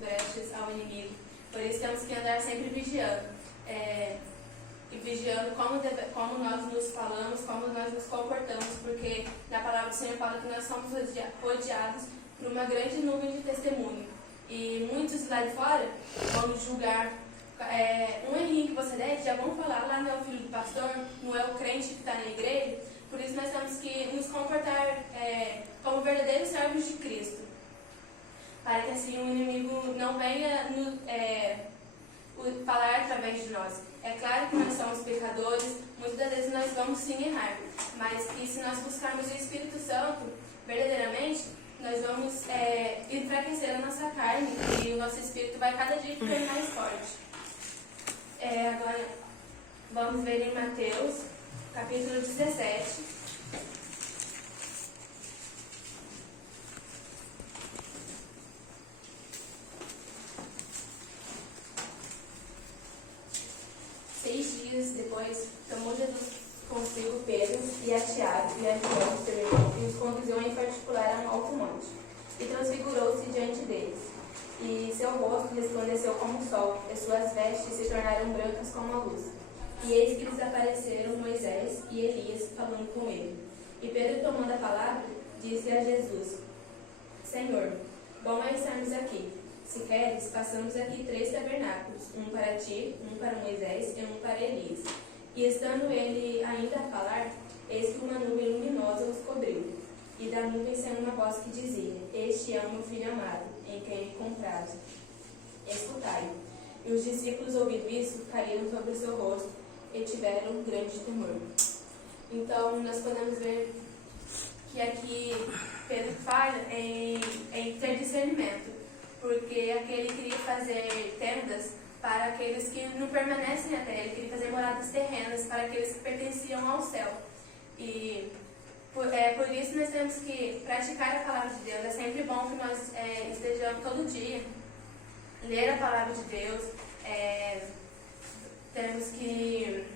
brechas ao inimigo. Por isso temos que andar sempre vigiando. E vigiando como nós nos falamos, como nós nos comportamos, porque na palavra do Senhor fala que nós somos rodeados por uma grande nuvem de testemunho. E muitos lá de fora vão julgar. Um errinho que você der, já vão falar, lá não é o filho do pastor, não é o crente que está na igreja. Por isso nós temos que nos comportar como verdadeiros servos de Cristo, para que assim o inimigo não venha falar através de nós. É claro que nós somos pecadores, muitas das vezes nós vamos sim errar, mas que se nós buscarmos o Espírito Santo verdadeiramente, nós vamos enfraquecer a nossa carne e o nosso espírito vai cada dia ficar mais forte. Agora vamos ver em Mateus, capítulo 17. Depois tomou Jesus consigo Pedro e a Tiago e a João, seu irmão, e os conduziu em particular a um alto monte, e transfigurou-se diante deles. E seu rosto resplandeceu como o sol, e suas vestes se tornaram brancas como a luz. E eis que lhes apareceram Moisés e Elias falando com ele. E Pedro, tomando a palavra, disse a Jesus: Senhor, bom é estarmos aqui. Se queres, façamos aqui 3 tabernáculos, um para ti, um para Moisés e um para Elias. E estando ele ainda a falar, eis que uma nuvem luminosa os cobriu. E da nuvem saiu uma voz que dizia: Este é o meu filho amado, em quem me comprazo. Escutai-o. E os discípulos, ouvindo isso, caíram sobre o seu rosto e tiveram um grande temor. Então, nós podemos ver que aqui Pedro fala em ter discernimento. Porque aquele queria fazer tendas para aqueles que não permanecem na terra, ele queria fazer moradas terrenas para aqueles que pertenciam ao céu. E por isso nós temos que praticar a palavra de Deus. É sempre bom que nós estejamos todo dia, ler a palavra de Deus. Temos que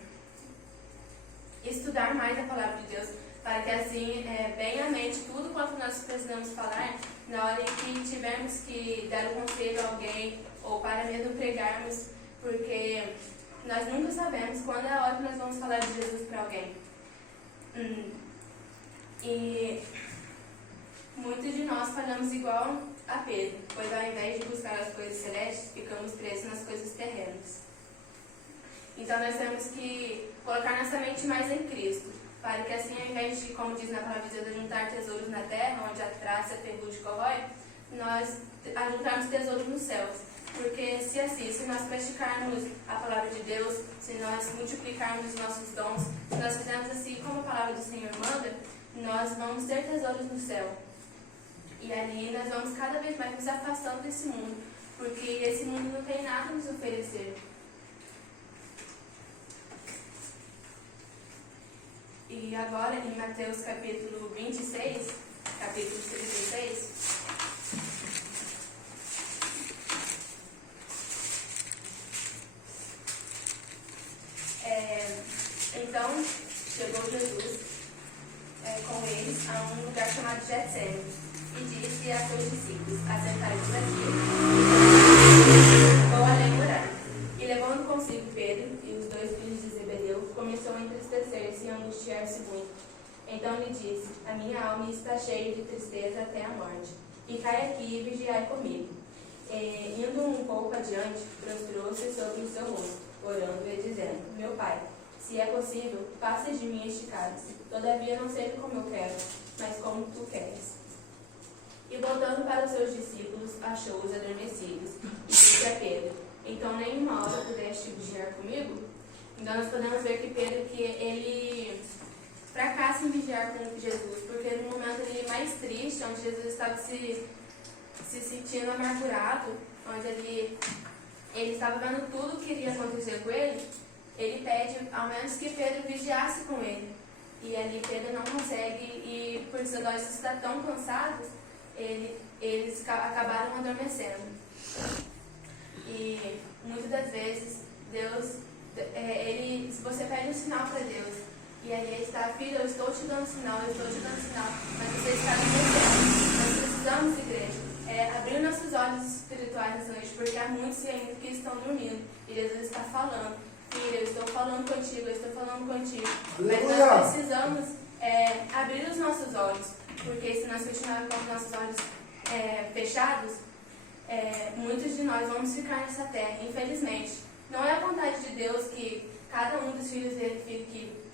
estudar mais a palavra de Deus, para que assim venha à mente tudo quanto nós precisamos falar na hora em que tivermos que dar um conselho a alguém ou para mesmo pregarmos, porque nós nunca sabemos quando é a hora que nós vamos falar de Jesus para alguém. E muitos de nós falamos igual a Pedro, pois ao invés de buscar as coisas celestes, ficamos presos nas coisas terrenas. Então nós temos que colocar nossa mente mais em Cristo, para que assim, ao invés de, como diz na palavra de Deus, juntar tesouros na terra, onde a traça, a ferrugem corrói, nós ajuntarmos tesouros nos céus. Porque se nós praticarmos a palavra de Deus, se nós multiplicarmos os nossos dons, se nós fizermos assim como a palavra do Senhor manda, nós vamos ter tesouros no céu. E ali nós vamos cada vez mais nos afastando desse mundo, porque esse mundo não tem nada a nos oferecer. E agora, em Mateus capítulo 26, capítulo 36, então chegou Jesus com eles a um lugar chamado Getsêmani e disse a seus discípulos: Assentai-vos aqui, vou além orar. E levando consigo Pedro e os 2 filhos de Zebedeu, começou a entristecer-se e a angustiar-se muito. Então lhe disse: A minha alma está cheia de tristeza até a morte. Ficai aqui e vigiai comigo. Indo um pouco adiante, prostrou-se sobre o seu rosto, orando e dizendo: Meu pai, se é possível, passa de mim este cálice. Todavia não seja como eu quero, mas como tu queres. E voltando para os seus discípulos, achou-os adormecidos e disse a Pedro: Então nenhuma hora pudeste vigiar comigo? Então nós podemos ver que Pedro, que ele fracassa em vigiar com Jesus, porque no momento ali mais triste, onde Jesus estava se sentindo amargurado, onde ele estava vendo tudo o que iria acontecer com ele, ele pede ao menos que Pedro vigiasse com ele. E ali Pedro não consegue, e por seus olhos estar tão cansados, eles acabaram adormecendo. E muitas das vezes Deus, se você pede um sinal para Deus, e ali ele está: Filho, eu estou te dando sinal, mas você está adormecendo. Nós precisamos, igreja, abrir nossos olhos espirituais nessa noite, porque há muitos ainda que estão dormindo. E Jesus está falando: filha, eu estou falando contigo, eu estou falando contigo. Mas nós precisamos abrir os nossos olhos, porque se nós continuarmos com os nossos olhos fechados, muitos de nós vamos ficar nessa terra, infelizmente. Não é a vontade de Deus que cada um dos filhos dele fique.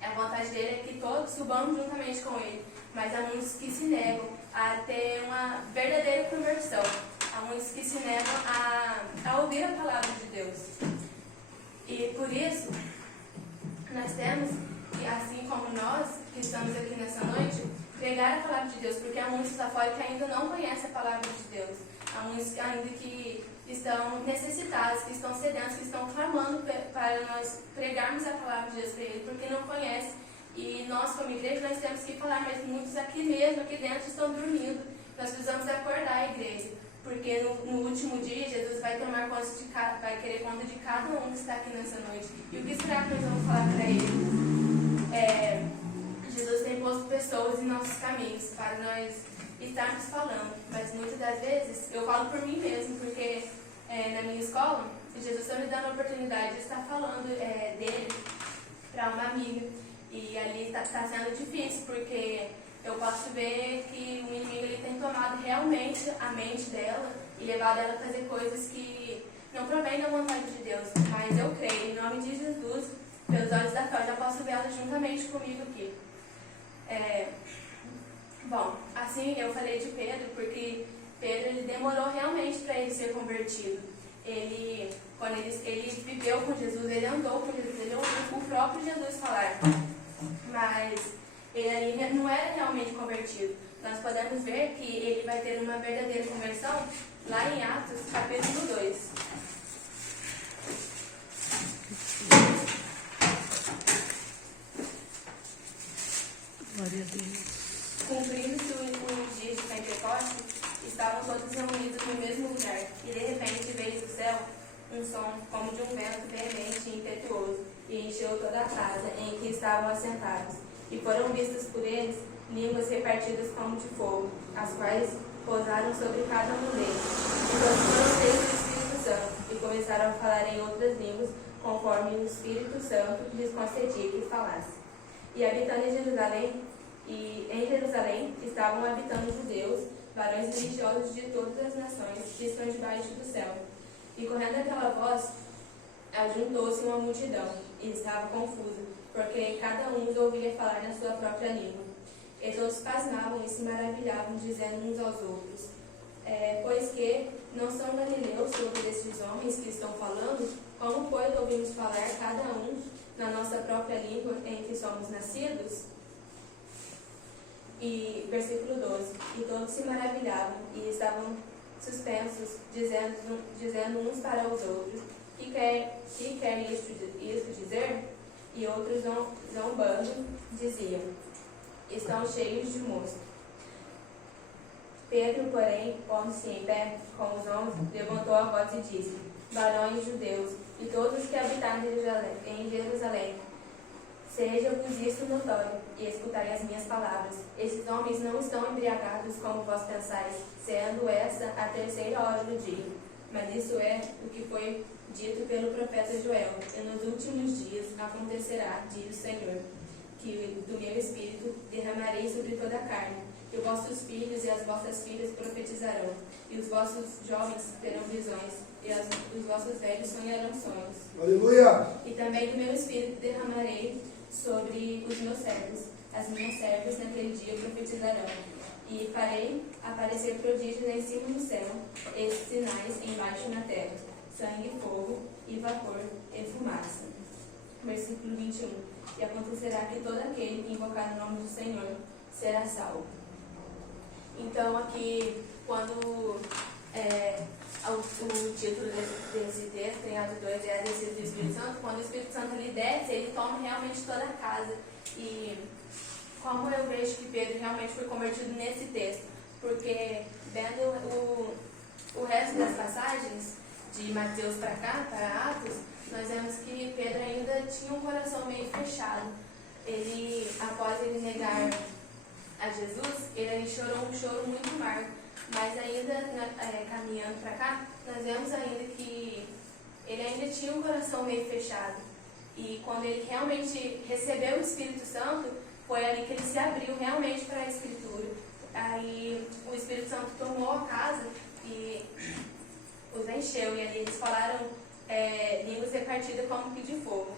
A vontade dele é que todos subamos juntamente com ele. Mas há muitos que se negam a ter uma verdadeira conversão. Há muitos que se negam a ouvir a palavra de Deus. E por isso, nós temos, assim como nós que estamos aqui nessa noite, pregar a palavra de Deus. Porque há muitos lá fora que ainda não conhecem a palavra de Deus. Há muitos ainda que estão necessitados, que estão sedentos, que estão clamando para nós pregarmos a palavra de Deus para eles, porque não conhecem. E nós, como igreja, nós temos que falar, mas muitos aqui mesmo, aqui dentro, estão dormindo. Nós precisamos acordar a igreja, porque no último dia, Jesus vai tomar conta vai querer conta de cada um que está aqui nessa noite. E o que será que nós vamos falar para ele? Jesus tem posto pessoas em nossos caminhos para nós estarmos falando, mas muitas das vezes eu falo por mim mesmo, porque na minha escola, Jesus está me dando a oportunidade de estar falando dele para uma amiga, e ali está sendo difícil, porque eu posso ver que o inimigo ele tem tomado realmente a mente dela e levado ela a fazer coisas que não provém da vontade de Deus, mas eu creio, em nome de Jesus, pelos olhos da fé, eu já posso ver ela juntamente comigo aqui. Bom, assim eu falei de Pedro, porque Pedro ele demorou realmente para ele ser convertido. Quando ele viveu com Jesus, ele andou com Jesus, ele ouviu o próprio Jesus falar. Mas ele ali não era realmente convertido. Nós podemos ver que ele vai ter uma verdadeira conversão lá em Atos, capítulo 2. Glória a Deus. Cumprindo-se o dia de Pentecostes, estavam todos reunidos no mesmo lugar, e de repente veio do céu um som como de um vento veemente e impetuoso, e encheu toda a casa em que estavam assentados. E foram vistas por eles línguas repartidas como de fogo, as quais pousaram sobre cada um deles. E todos foram cheios do Espírito Santo, e começaram a falar em outras línguas, conforme o Espírito Santo lhes concedia que falasse. E habitando em Jerusalém estavam habitando judeus, varões religiosos de todas as nações que estão debaixo do céu. E correndo aquela voz, ajuntou-se uma multidão, e estava confusa, porque cada um os ouvia falar na sua própria língua. E todos pasmavam e se maravilhavam, dizendo uns aos outros: pois que não são galileus todos estes homens que estão falando? Como, pois, ouvimos falar cada um na nossa própria língua em que somos nascidos? E versículo 12: e todos se maravilhavam e estavam suspensos, dizendo uns para os outros: que quer isto dizer? E outros, zombando, diziam: estão cheios de mosto. Pedro, porém, pondo-se em pé com os 11, levantou a voz e disse: varões judeus, e todos que habitam em Jerusalém, seja-vos isso notório, e escutai as minhas palavras. Esses homens não estão embriagados como vós pensais, sendo essa a terceira hora do dia. Mas isso é o que foi dito pelo profeta Joel: e nos últimos dias acontecerá, diz o Senhor, que do meu Espírito derramarei sobre toda a carne, e os vossos filhos e as vossas filhas profetizarão, e os vossos jovens terão visões, e os vossos velhos sonharão sonhos. Aleluia! E também do meu Espírito derramarei sobre os meus servos. As minhas servas naquele dia profetizarão. E farei aparecer prodígios em cima do céu, esses sinais embaixo na terra: sangue, fogo e vapor e fumaça. Versículo 21. E acontecerá que todo aquele que invocar o nome do Senhor será salvo. Então aqui, quando o título desse texto, em Atos 2, é a descida do Espírito Santo, quando o Espírito Santo ele desce, ele toma realmente toda a casa. E como eu vejo que Pedro realmente foi convertido nesse texto, porque vendo o resto das passagens, de Mateus para cá, para Atos, nós vemos que Pedro ainda tinha um coração meio fechado. Ele, após ele negar a Jesus, ele chorou um choro muito amargo, Mas ainda, caminhando para cá, nós vemos ainda que ele ainda tinha um coração meio fechado. E quando ele realmente recebeu o Espírito Santo, foi ali que ele se abriu realmente para a Escritura. Aí o Espírito Santo tomou a casa e os encheu. E ali eles falaram línguas repartidas como que de fogo.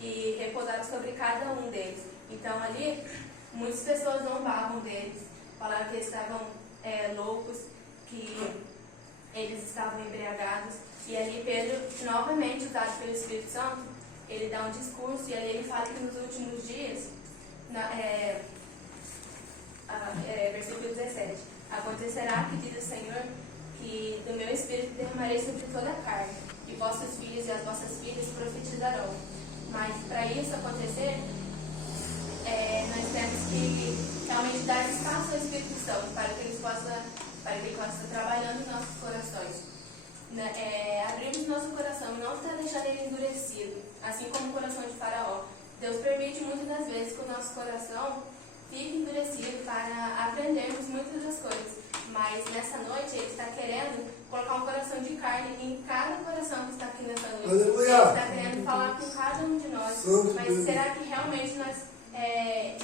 E repousaram sobre cada um deles. Então ali, muitas pessoas zombavam deles. Falaram que eles estavam loucos, que eles estavam embriagados. E ali Pedro, novamente usado pelo Espírito Santo, ele dá um discurso e ali ele fala que nos últimos dias, versículo 17, acontecerá que diz o Senhor, que do meu Espírito derramarei sobre toda a carne, e vossos filhos e as vossas filhas profetizarão. Mas para isso acontecer, nós temos que realmente dar espaço ao Espírito Santo para que ele possa estar trabalhando em nossos corações. Abrirmos nosso coração e não estar deixando ele endurecido, assim como o coração de Faraó. Deus permite muitas das vezes que o nosso coração fique endurecido para aprendermos muitas das coisas. Mas nessa noite ele está querendo colocar um coração de carne em cada coração que está aqui nessa noite. Aleluia. Ele está querendo falar com cada um de nós. Mas será que realmente nós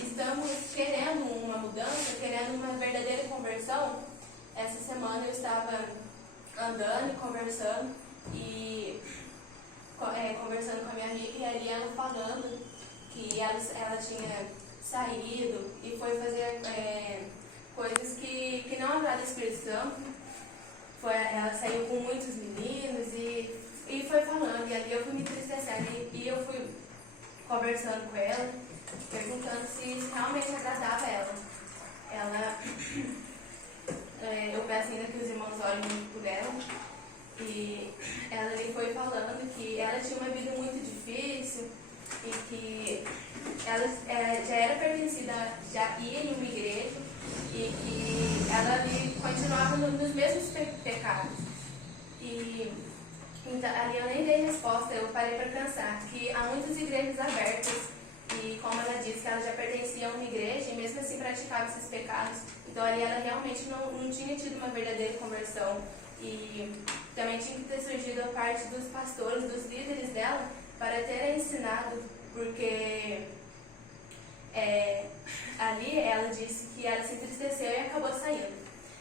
estamos querendo uma mudança, querendo uma verdadeira conversão? Essa semana eu estava andando e conversando conversando com a minha amiga, e ali ela falando que ela tinha saído e foi fazer coisas que não agradam o Espírito Santo. Ela saiu com muitos meninos e foi falando, e ali eu fui me entristecendo e eu fui conversando com ela, perguntando se isso realmente agradava ela. Eu peço ainda que os irmãos olhem muito por ela. E ela ali foi falando que ela tinha uma vida muito difícil e que ela já era pertencida, já ia em uma igreja e que ela ali continuava nos mesmos pecados. E então, ali eu nem dei resposta, eu parei para pensar que há muitas igrejas abertas e, como ela disse, que ela já pertencia a uma igreja e mesmo assim praticava esses pecados. Então ali ela realmente não tinha tido uma verdadeira conversão. E também tinha que ter surgido a parte dos pastores, dos líderes dela, para ter ensinado, porque ali ela disse que ela se entristeceu e acabou saindo.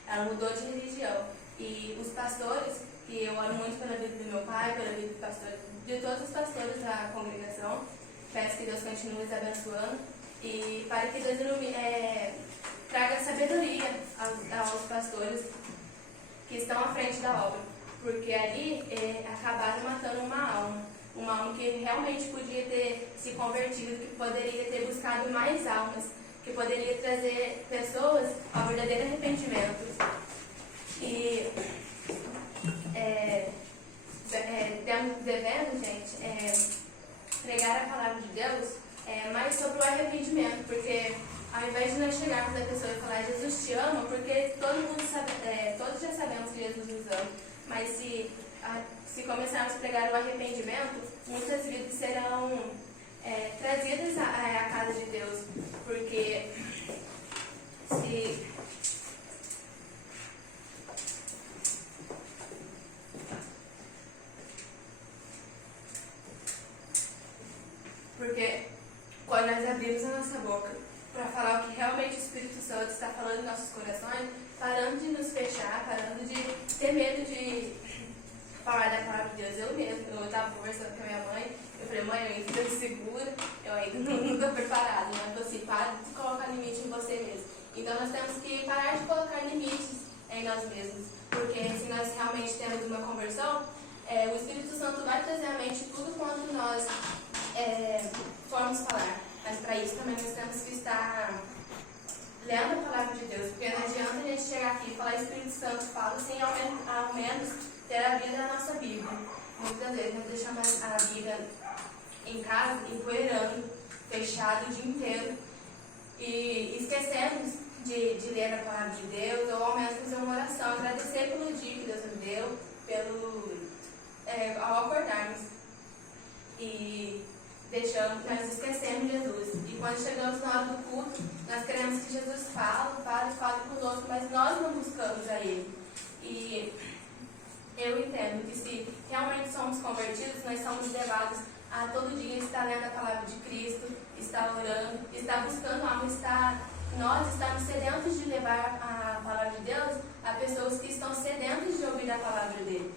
Ela mudou de religião. E os pastores, que eu oro muito pela vida do meu pai, pela vida do pastor, de todos os pastores da congregação, peço que Deus continue os abençoando e para que Deus traga sabedoria aos pastores que estão à frente da obra, porque ali acabaram matando uma alma que realmente podia ter se convertido, que poderia ter buscado mais almas, que poderia trazer pessoas ao verdadeiro arrependimento. E devemos, gente, pregar a palavra de Deus mais sobre o arrependimento, porque ao invés de nós chegarmos à pessoa e falar Jesus te ama, porque todos já sabemos que Jesus nos ama, mas se começarmos a pregar o arrependimento, muitas vidas serão trazidas à casa de Deus, porque quando nós abrimos a nossa boca para falar o que realmente o Espírito Santo está falando em nossos corações, parando de nos fechar, parando de ter medo de falar da palavra de Deus. Eu estava conversando com a minha mãe, eu falei, mãe, eu ainda estou insegura, eu ainda não estou preparada, né? Eu falei assim, para de colocar limite em você mesmo. Então nós temos que parar de colocar limites em nós mesmos, porque se nós realmente temos uma conversão, o Espírito Santo vai trazer à mente tudo quanto nós formos falar. Mas para isso também nós temos que estar lendo a palavra de Deus, porque não adianta a gente chegar aqui e falar Espírito Santo fala sem ao menos ter a Bíblia na nossa Bíblia. Muitas vezes nós deixamos a Bíblia em casa, empoeirando, fechado o dia inteiro e esquecemos de ler a palavra de Deus, ou ao menos fazer uma oração, agradecer pelo dia que Deus nos deu, ao acordarmos. E nós esquecemos Jesus. E quando chegamos na hora do culto, Nós queremos que Jesus fale conosco, mas nós não buscamos a Ele. E eu entendo que se realmente somos convertidos, nós somos levados a todo dia estar lendo a palavra de Cristo, estar orando, estar buscando algo, nós estamos sedentos de levar a palavra de Deus a pessoas que estão sedentas de ouvir a palavra dele.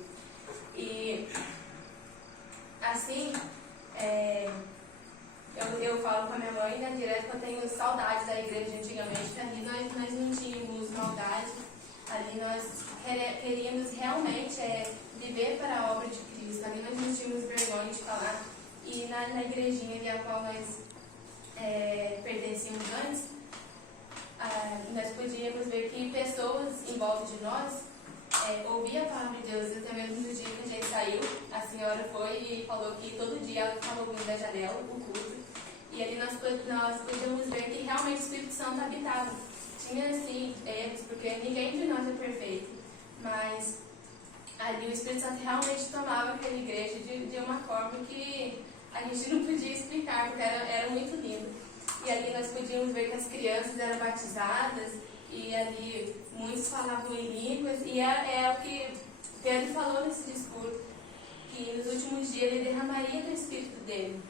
E assim, eu falo com a minha mãe, né, direto, que eu tenho saudade da igreja antigamente, que ali nós não tínhamos maldade, ali nós queríamos realmente viver para a obra de Cristo, ali nós não tínhamos vergonha de falar. E na igrejinha a qual nós pertencíamos antes, nós podíamos ver que pessoas em volta de nós ouviam a palavra de Deus. Até mesmo no dia que a gente saiu, a senhora foi e falou que todo dia ela estava ouvindo da janela o culto. E ali nós podíamos ver que realmente o Espírito Santo habitava. Tinha, sim, erros, porque ninguém de nós é perfeito. Mas ali o Espírito Santo realmente tomava aquela igreja de uma forma que a gente não podia explicar, porque era muito lindo. E ali nós podíamos ver que as crianças eram batizadas, e ali muitos falavam em línguas, e é o que Pedro falou nesse discurso, que nos últimos dias ele derramaria do Espírito dele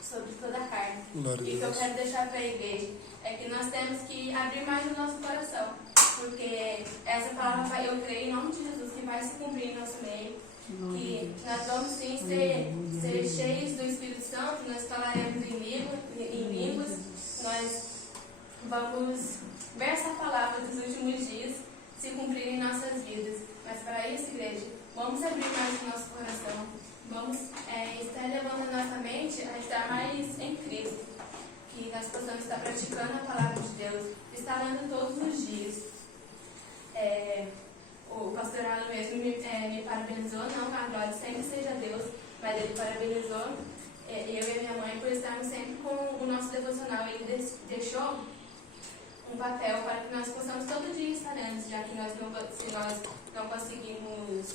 sobre toda a carne. E o que eu quero deixar para a igreja é que nós temos que abrir mais o nosso coração, porque essa palavra, eu creio em nome de Jesus, que vai se cumprir em nosso meio, que nós vamos sim ser cheios do Espírito Santo, nós falaremos em línguas, nós vamos ver essa palavra dos últimos dias se cumprir em nossas vidas. Mas para isso, igreja, vamos abrir mais o nosso coração, vamos estar levando a nossa mente a estar mais em Cristo, que nós possamos estar praticando a palavra de Deus, estar lendo todos os dias. O pastor Alan mesmo me parabenizou, não, a glória sempre seja Deus, mas ele parabenizou eu e a minha mãe por estarmos sempre com o nosso devocional. Ele deixou um papel para que nós possamos todo dia estar lendo, já que se nós não conseguimos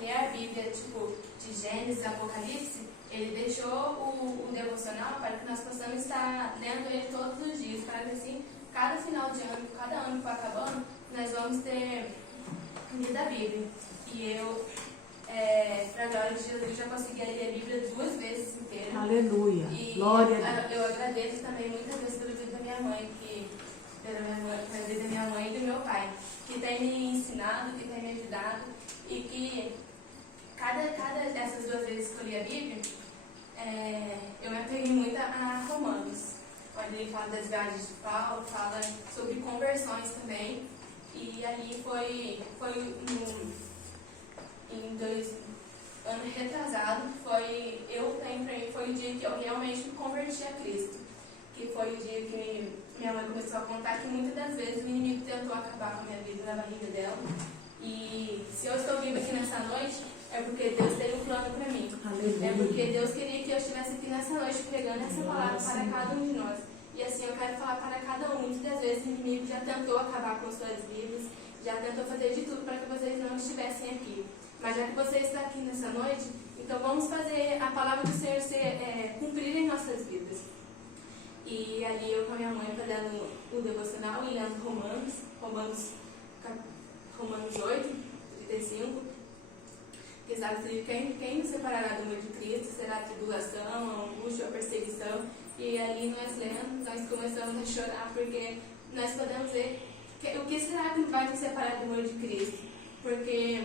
ler a Bíblia, tipo, de Gênesis, Apocalipse, ele deixou o devocional para que nós possamos estar lendo ele todos os dias, para que assim, cada final de ano, cada ano que for acabando, nós vamos ter lido a Bíblia. E eu, para a glória de Jesus, já consegui ler a Bíblia 2 vezes inteira. Aleluia. E glória a Deus. Eu agradeço também muitas vezes pelo vida da minha mãe, pela vida da minha mãe e do meu pai, que tem me ensinado, que tem me ajudado, e que cada dessas 2 vezes que eu li a Bíblia, eu me apeguei muito a Romanos, onde ele fala das viagens de Paulo, fala sobre conversões também. E ali foi em 2 anos retrasado, foi o dia que eu realmente me converti a Cristo, que foi o dia que minha mãe começou a contar que muitas das vezes o inimigo tentou acabar com a minha vida na barriga dela. E se eu estou viva aqui nessa noite, é porque Deus tem um plano para mim. Aleluia. É porque Deus queria que eu estivesse aqui nessa noite pregando essa palavra para cada um de nós. E assim eu quero falar para cada um. Muitas das vezes o inimigo já tentou acabar com suas vidas, já tentou fazer de tudo para que vocês não estivessem aqui. Mas já que você está aqui nessa noite, então vamos fazer a palavra do Senhor cumprir em nossas vidas. E ali eu com a minha mãe fazendo o devocional e lendo Romanos 8, 35, que sabe que quem nos separará do amor de Cristo será a tribulação, a angústia, a perseguição. E ali nós lendo, nós começamos a chorar, porque nós podemos ver o que será que vai nos separar do amor de Cristo. Porque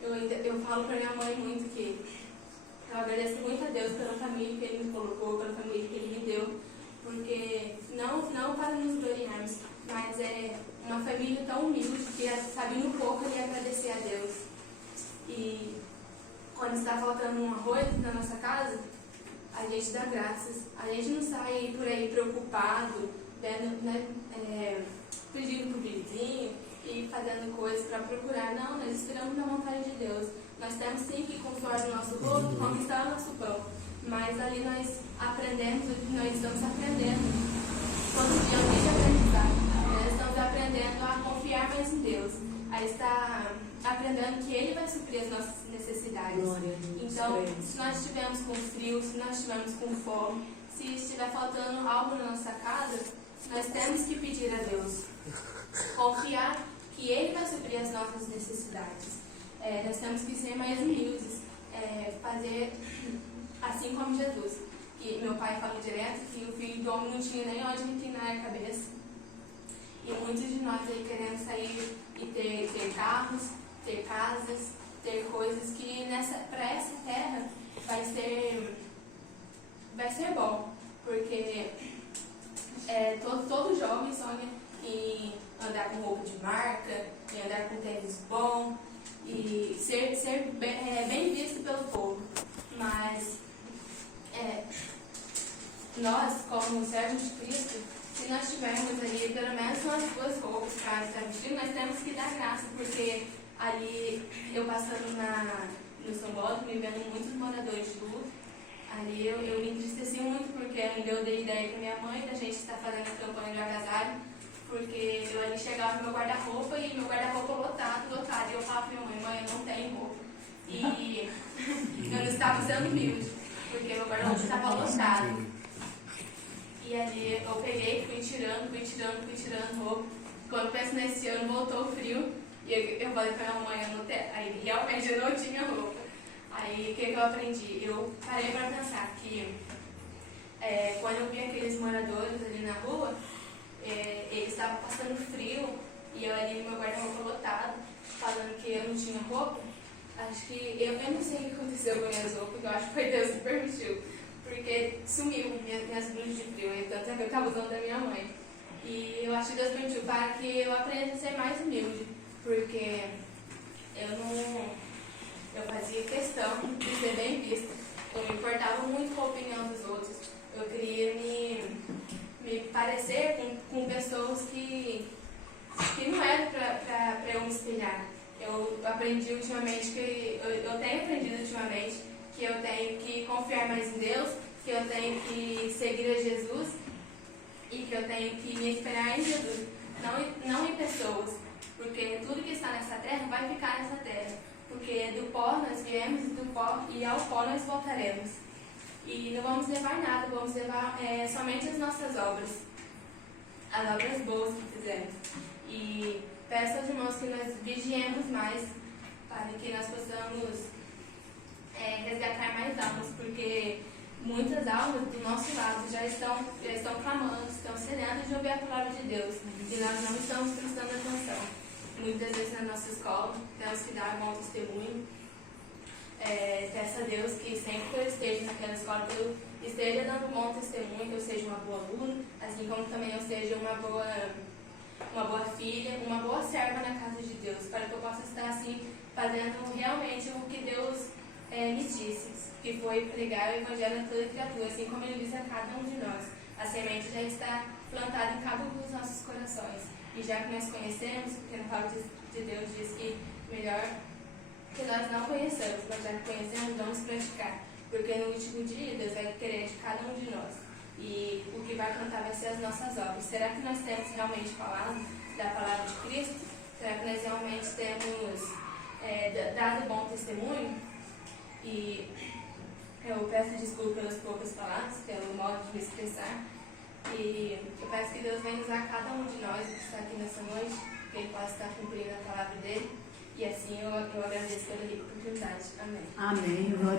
eu falo para minha mãe muito que eu agradeço muito a Deus pela família que Ele me colocou, pela família que Ele me deu, porque não para nos gloriarmos, mas é uma família tão humilde que sabe no pouco e agradecer a Deus. E quando está faltando um arroz na nossa casa, a gente dá graças. A gente não sai por aí preocupado, vendo, né, pedindo pro vizinho e fazendo coisas para procurar. Não, nós esperamos na vontade de Deus. Nós temos sim que consolar o nosso rosto, conquistar o nosso pão. Mas ali nós aprendemos o que nós estamos aprendendo. Todo dia é um dia de aprendizado. Nós estamos aprendendo a confiar mais em Deus, a estar aprendendo que Ele vai suprir as nossas necessidades. Então, se nós estivermos com frio, se nós estivermos com fome, se estiver faltando algo na nossa casa, nós temos que pedir a Deus, confiar que Ele vai suprir as nossas necessidades. Nós temos que ser mais humildes, fazer assim como Jesus. Que meu pai fala direto que o filho do homem não tinha nem onde reclinar a cabeça. E muitos de nós aí queremos sair e ter carros, ter casas, ter coisas que para essa terra vai ser bom. Porque todo jovem sonha em andar com roupa de marca, em andar com tênis bom e ser bem visto pelo povo. Mas nós, como servos de Cristo, se nós tivermos ali pelo menos umas 2 roupas para estar vestindo, nós temos que dar graça, porque ali eu passando no São Bento, me vendo muitos moradores de rua, ali eu me entristeci muito, porque ainda eu dei ideia para minha mãe da gente estar fazendo a campanha do agasalho, porque eu ali chegava no meu guarda-roupa e meu guarda-roupa lotado, e eu falava para minha mãe, eu não tenho roupa. E eu não estava sendo humilde, porque meu guarda-roupa estava lotado. E ali eu peguei, fui tirando roupa. Quando penso nesse ano, voltou o frio. E eu falei pra minha mãe, aí realmente eu não tinha roupa. Aí o que eu aprendi? Eu parei pra pensar que quando eu vi aqueles moradores ali na rua, eles estavam passando frio e eu ali no meu guarda-roupa lotado, falando que eu não tinha roupa. Acho que eu não sei o que aconteceu com minhas roupas, eu acho que foi Deus que permitiu. Porque sumiu minhas blusas de frio, tanto é que eu estava usando da minha mãe. E eu acho que Deus permitiu para que eu aprenda a ser mais humilde, porque eu fazia questão de ser bem vista. Eu me importava muito com a opinião dos outros. Eu queria me parecer com pessoas que não eram para eu me espelhar. Eu aprendi ultimamente eu tenho aprendido ultimamente que eu tenho que confiar mais em Deus, que eu tenho que seguir a Jesus e que eu tenho que me esperar em Jesus, não em pessoas, porque tudo que está nessa terra vai ficar nessa terra, porque do pó nós viemos e ao pó nós voltaremos. E não vamos levar nada, vamos levar somente as nossas obras, as obras boas que fizemos. E peço aos irmãos que nós vigiemos mais, para que nós possamos resgatar mais almas, porque muitas almas do nosso lado já estão clamando, estão sedando de ouvir a palavra de Deus, e nós não estamos prestando atenção. Muitas vezes na nossa escola temos que dar bom testemunho. Peço a Deus que sempre que eu esteja naquela escola, que eu esteja dando bom testemunho, que eu seja uma boa aluna, assim como também eu seja uma boa filha, uma boa serva na casa de Deus, para que eu possa estar assim, fazendo realmente o que Deus me disse, que foi pregar o Evangelho a toda criatura, assim como Ele disse a cada um de nós. A semente já está plantada em cada um dos nossos corações. E já que nós conhecemos, porque na palavra de Deus diz que melhor que nós não conhecemos, mas já que conhecemos, vamos praticar. Porque no último dia, Deus vai querer de cada um de nós. E o que vai contar vai ser as nossas obras. Será que nós temos realmente falado da palavra de Cristo? Será que nós realmente temos dado bom testemunho? E eu peço desculpa pelas poucas palavras, pelo modo de me expressar. E eu peço que Deus venha usar cada um de nós que está aqui nessa noite, que Ele possa estar cumprindo a palavra dele. E assim eu agradeço pela rica oportunidade. Amém. Amém. Glória